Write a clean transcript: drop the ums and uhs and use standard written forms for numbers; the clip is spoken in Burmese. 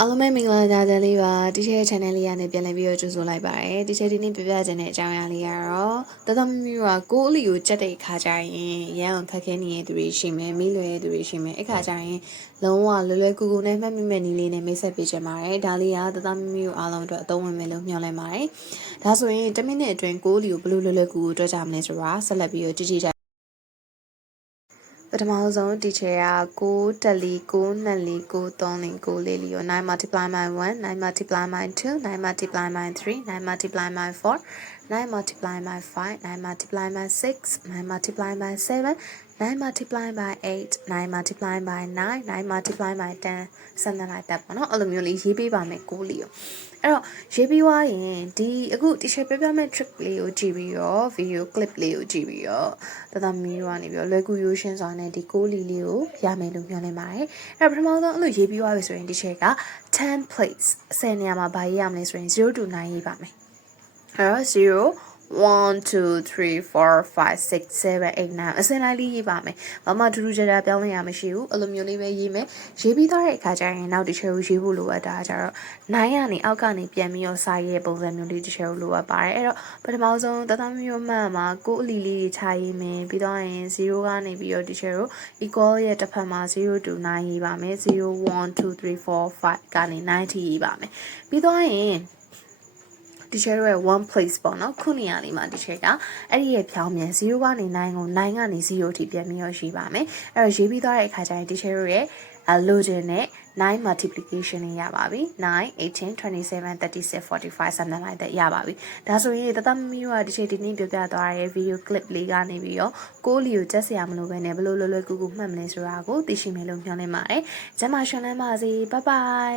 အားလုံးပဲမင်္ဂလာကြကြလေးပါဒီချဲ channel လေးကနေပြန်လည်ပြီးတော့ကြိုဆိုလိုက်ပါတယ်ဒီချဲဒီနေ့ပြပြချင်တဲ့အကြောင်းအရာလေးကတော့တသမမျိုးကကိုးအလီကိုကြက်တဲ့ခါကြရင်ရန်အောင်ခက်ခဲနေတဲ့သူတွေရှိမယ်မိလွယ်တဲ့သူတွေရှိမယ်အခါကြရင်လုံးဝလွယ်ကူကူနဲ့မှတ်မိမဲ့နည်းလေးနဲ့မိတ်ဆက်ပေးချင်ပါတယ်ဒါလေးကတသမမျိုးအားလုံးအတွက်အသုံးဝင်မယ်လို့မျှော်လင့်ပါတယ်ဒါဆိုရင်10မိနစ်အတွင်းကိုးအလီကိုဘယ်လိုလွယ်ကူကူတွက်ကြမလဲဆိုတာဆက်လက်ပြီးတော့ကြည့်ကြပထမဆုံးဒီချေက6တက်လီ9နှစ်လီ9 3လီ9လေးလီကို9 multiply by 1 9 multiply by 2 9 multiply by 3 9 multiply by 4 9 multiply by 5 9 multiply by 6 9 multiply by 7 9 multiply by 8 9 multiply by 9 9 multiply by 10 something like that ပေါ့နော်အဲ့လိုမျိုးလေးရေးပေးပါမယ်6လီကိုအဲ့တော့ရေးပြီးွားရင်ဒီအခုဒီချက်ပြမဲ့ trick လေးကိုကြည့်ပြီးတော့ video clip လေးကိုကြည့်ပြီးတော့တမီးတို့ကနေပြီးတော့လွယ်ကူရိုးရှင်းစွာနဲ့ဒီ6လီလေးကိုရမယ်လို့မျှော်လင့်ပါတယ်အဲ့တော့ပထမဆုံးအဲ့လိုရေးပြီးွားပြီဆိုရင်ဒီချက်က10 plates 10နေရာမှာဘာရေးရမလဲဆိုရင်0 to 9ရေးပါမယ်အဲ့တော့0 1 2 3 4 5 6 7 8 9အစင်လိုက်လေးရေးပါမယ်ဘာမှထူးထူးခြားခြားပြောင်းလဲရမရှိဘူးအဲ့လိုမျိုးလေးပဲရေးမယ်ရေးပြီးသွားတဲ့အခါကျရင်နောက်တစ်ချက်ကိုရေးဖို့လိုအပ်တာကျတော့9ကနေအောက်ကနေပြန်ပြီးတော့စာရေးပုံစံမျိုးလေးတစ်ချက်ကိုလိုအပ်ပါတယ်အဲ့တော့ပထမဆုံးတသမမျိုးမှတ်မှာကိုအလီလေးတွေခြာရေးမယ်ပြီးတော့ရင်0ကနေပြီးတော့တစ်ချက်ကို equal ရဲ့တစ်ဖက်မှာ0 to 9ရေးပါမယ်0 1 2 3 4 5ကနေ9ထိရေးပါမယ်ပြီးတော့ရင်ဒီချဲရဲ့ one place ပေါ့နော်ခုနေရာလေးမှာဒီချက်ကအဲ့ဒီရဲ့ဖြောင်းမြန်0ကနေ9ကို9ကနေ0ထိပြန်ပြီးတော့ရှိပါမယ်အဲ့တော့ရေးပြီးသွားတဲ့အခါကျရင်ဒီချဲရဲ့လိုချင်တဲ့9 multiplication တွေရပါပြီ9 18 27 36 45 something like that ရပါပြီဒါဆိုရင်တသမီးတို့ကဒီချိန်ဒီနေ့ပြောပြသွားတဲ့ video clip လေးကနေပြီးတော့ကိုလီကိုကြက်စရာမလိုပဲနဲ့ဘယ်လိုလွယ်လွယ်ကူကူမှတ်မလဲဆိုတာကိုသိရှိမယ်လို့မျှော်လင့်ပါတယ်ကျမရှင်လမ်းပါစေ bye bye